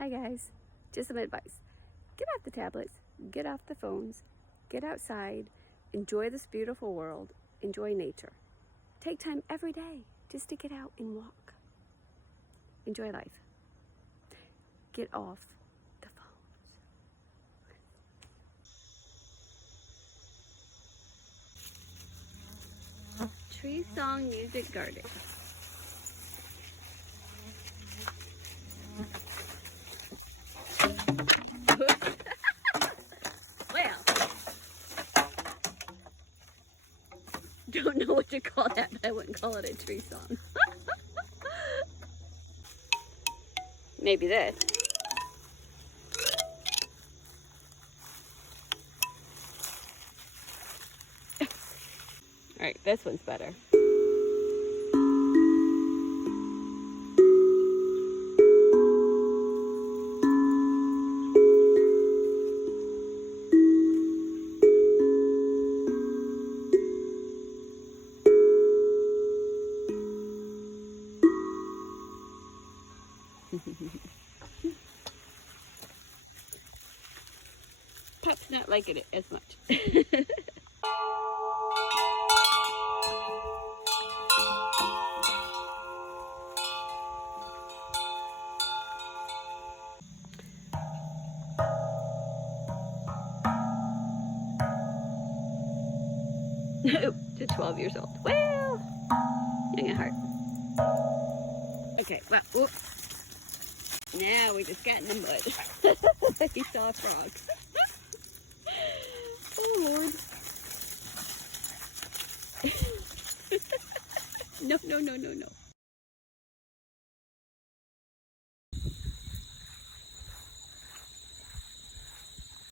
Hi guys, just some advice. Get off the tablets, get off the phones, get outside, enjoy this beautiful world, enjoy nature. Take time every day just to get out and walk. Enjoy life. Get off the phones. Tree Song Music Garden. Well, don't know what to call that, but I wouldn't call it a tree song. Maybe this. All right, this one's better. Pup's not liking it as much. To 12 years old. Well, young at heart. Okay, well, whoops. Now we just got in the mud. He saw a frog. Oh, Lord. No, no, no, no, no.